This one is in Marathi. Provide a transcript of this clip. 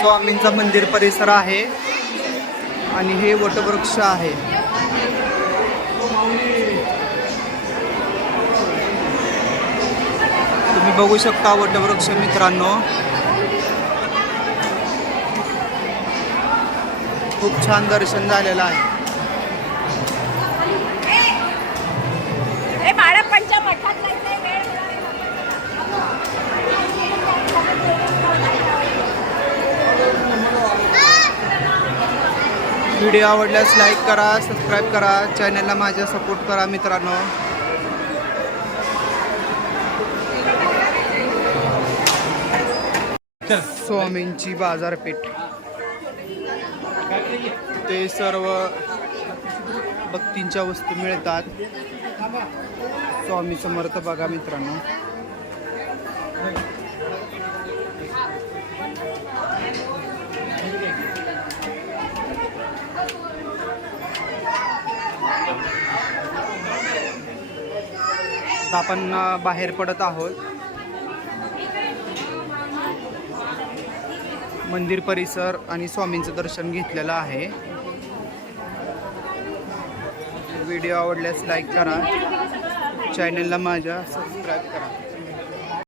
स्वामींचा मंदिर परिसर आहे आणि हे वटवृक्ष आहे. तुम्ही बघू शकता वटवृक्ष मित्रांनो. खूप छान दर्शन झालेलं आहे. ए व्हिडिओ आवडल्यास लाईक करा सबस्क्राईब करा चॅनलला माझ्या सपोर्ट करा मित्रांनो. स्वामींची बाजारपेठ. ते सर्व भक्तींच्या वस्तू मिळतात. स्वामी समर्थ बघा मित्रांनो. आता आपण बाहेर पडत आहोत. मंदिर परिसर आणि स्वामींचं दर्शन घेतलेलं आहे. व्हिडिओ आवडल्यास लाईक करा. चॅनलला माझ्या सबस्क्राईब करा.